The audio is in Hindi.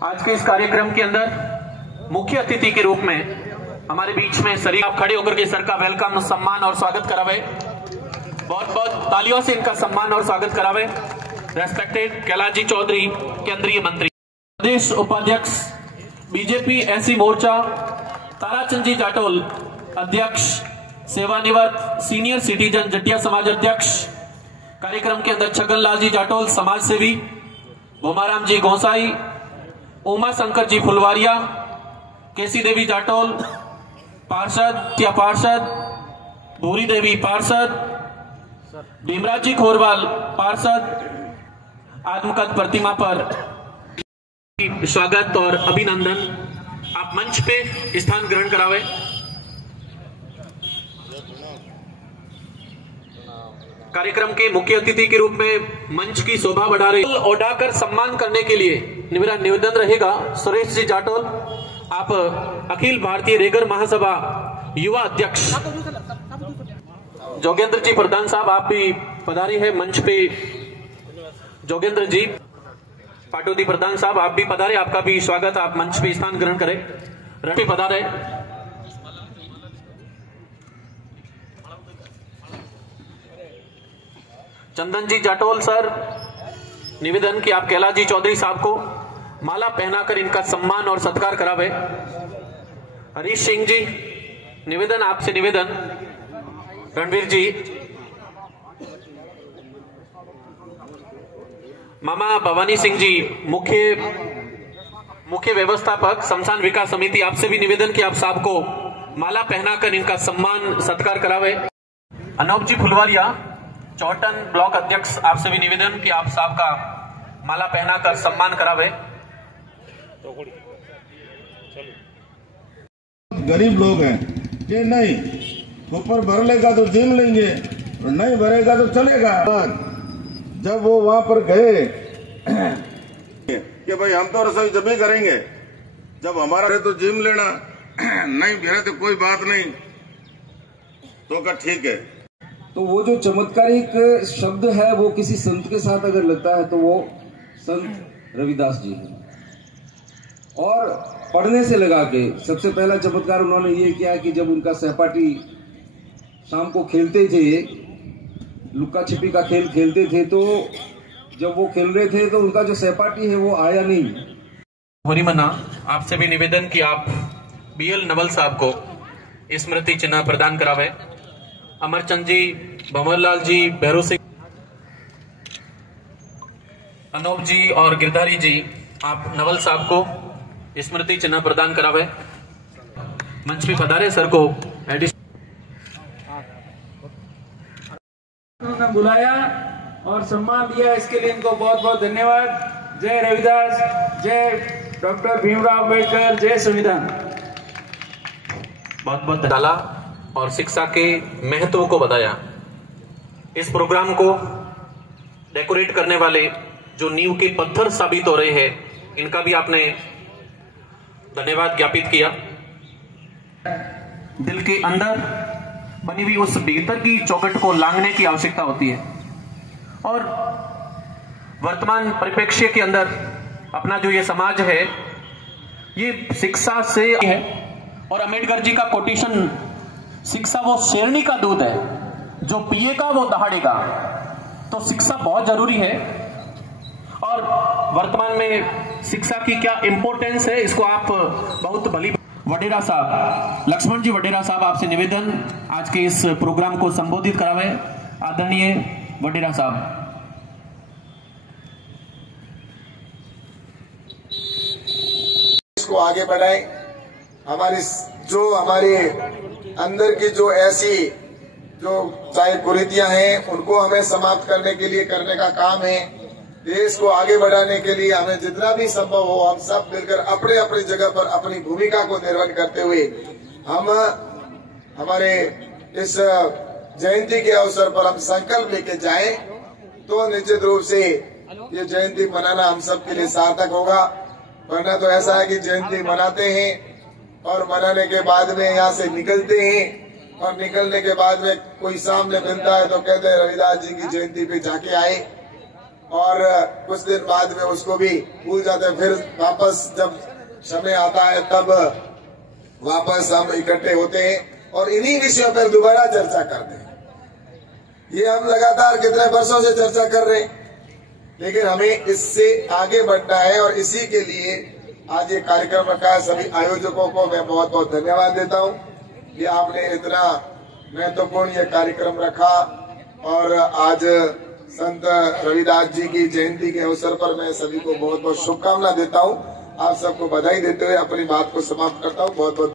आज के इस कार्यक्रम के अंदर मुख्य अतिथि के रूप में हमारे बीच में शरीफ आप खड़े होकर के सर का वेलकम, सम्मान और स्वागत करावे। बहुत बहुत तालियों से इनका सम्मान और स्वागत करावे। रेस्पेक्टेड कैलाश चौधरी, केंद्रीय मंत्री, प्रदेश उपाध्यक्ष बीजेपी एससी मोर्चा, ताराचंद जी जाटोल अध्यक्ष, सेवानिवृत्त सीनियर सिटीजन जटिया समाज अध्यक्ष, कार्यक्रम के अंदर छगनलाल जी जाटोल समाज सेवी, भोमाराम जी गोसाई, उमा शंकर जी फुलवारिया, केसी देवी जाटोल पार्षद, भूरी देवी पार्षद, भीमराज जी खोरवाल पार्षद, आत्मकथ प्रतिमा पर स्वागत और अभिनंदन। आप मंच पे स्थान ग्रहण करावे। कार्यक्रम के मुख्य अतिथि के रूप में मंच की शोभा बढ़ा रहे उठाकर सम्मान करने के लिए मेरा निवेदन रहेगा। सुरेश जी जाटोल, आप अखिल भारतीय रेगर महासभा युवा अध्यक्ष, जोगेंद्र जी प्रधान साहब आप भी पधारे हैं मंच पे। जोगेंद्र जी पाटोदी प्रधान साहब आप भी पधारे, आपका भी स्वागत, आप मंच पे स्थान ग्रहण करें। रवि पधारे। चंदन जी जाटोल सर, निवेदन कि आप कैलाश जी चौधरी साहब को माला पहनाकर इनका सम्मान और सत्कार करावे। हरीश सिंह जी, निवेदन आपसे निवेदन। रणवीर जी, मामा भवानी सिंह जी मुख्य व्यवस्थापक शमशान विकास समिति, आपसे भी निवेदन कि आप साहब को माला पहनाकर इनका सम्मान सत्कार करावे। अनूप जी फुलवारिया, चौटन ब्लॉक अध्यक्ष, आपसे भी निवेदन कि आप साहब का माला पहनाकर सम्मान करावे। गरीब लोग हैं कि नहीं ऊपर भर लेगा तो जिम लेंगे और नहीं भरेगा तो चलेगा। जब वो वहां पर गए कि भाई हम तो रसोई जब भी करेंगे, जब हमारा तो जिम लेना, नहीं भरे तो कोई बात नहीं, तो का ठीक है। तो वो जो चमत्कारिक शब्द है वो किसी संत के साथ अगर लगता है तो वो संत रविदास जी हैं। और पढ़ने से लगा के सबसे पहला चमत्कार उन्होंने ये किया कि जब उनका सहपाठी शाम को खेलते थे, लुक्का छिपी का खेल खेलते थे, तो जब वो खेल रहे थे तो उनका जो सहपाठी है वो आया नहीं। होरी मना, आपसे भी निवेदन कि आप बीएल नवल साहब को स्मृति चिन्ह प्रदान करावे। अमरचंद जी, भंवरलाल जी, भैरू सिंह, अनूप जी और गिरधारी जी, आप नवल साहब को स्मृति चिन्ह प्रदान करावे। मंच पे पधारे सर को उन्होंने बुलाया और सम्मान दिया, इसके लिए इनको बहुत बहुत धन्यवाद। जय रविदास, जय डॉक्टर भीमराव अम्बेडकर, जय संविधान। बहुत बहुत डाला और शिक्षा के महत्व को बताया। इस प्रोग्राम को डेकोरेट करने वाले जो नींव के पत्थर साबित हो रहे हैं, इनका भी आपने धन्यवाद ज्ञापित किया। दिल के अंदर बनी हुई उस भीतर की चौखट को लांघने की आवश्यकता होती है और वर्तमान परिप्रेक्ष्य के अंदर अपना जो ये समाज है ये शिक्षा से है। और अम्बेडकर जी का कोटेशन, शिक्षा वो शेरनी का दूध है, जो पिएगा वो दहाड़ेगा। तो शिक्षा बहुत जरूरी है और वर्तमान में शिक्षा की क्या इंपॉर्टेंस है इसको आप बहुत भली। वडेरा साहब, लक्ष्मण जी वडेरा साहब, आपसे निवेदन आज के इस प्रोग्राम को संबोधित करावे। आदरणीय वडेरा साहब। इसको आगे बढ़ाएं। हमारे अंदर की जो ऐसी जो चाहे कुरीतियां हैं उनको हमें समाप्त करने के लिए करने का काम है। देश को आगे बढ़ाने के लिए हमें जितना भी संभव हो हम सब मिलकर अपने अपनी जगह पर अपनी भूमिका को निर्वहन करते हुए हम हमारे इस जयंती के अवसर पर हम संकल्प लेके जाएं तो निश्चित रूप से ये जयंती मनाना हम सब के लिए सार्थक होगा। वरना तो ऐसा है कि जयंती मनाते हैं और मनाने के बाद में यहाँ से निकलते हैं और निकलने के बाद में कोई सामने मिलता है तो कहते हैं रविदास जी की जयंती पे जाके आए। और कुछ दिन बाद में उसको भी भूल जाते हैं। फिर वापस जब समय आता है तब वापस हम इकट्ठे होते हैं और इन्हीं विषयों पर दोबारा चर्चा करते हैं। ये हम लगातार कितने वर्षों से चर्चा कर रहे हैं, लेकिन हमें इससे आगे बढ़ना है और इसी के लिए आज ये कार्यक्रम रखा है। सभी आयोजकों को मैं बहुत बहुत धन्यवाद देता हूँ कि आपने इतना महत्वपूर्ण ये कार्यक्रम रखा। और आज संत रविदास जी की जयंती के अवसर पर मैं सभी को बहुत बहुत शुभकामना देता हूँ। आप सबको बधाई देते हुए अपनी बात को समाप्त करता हूँ। बहुत बहुत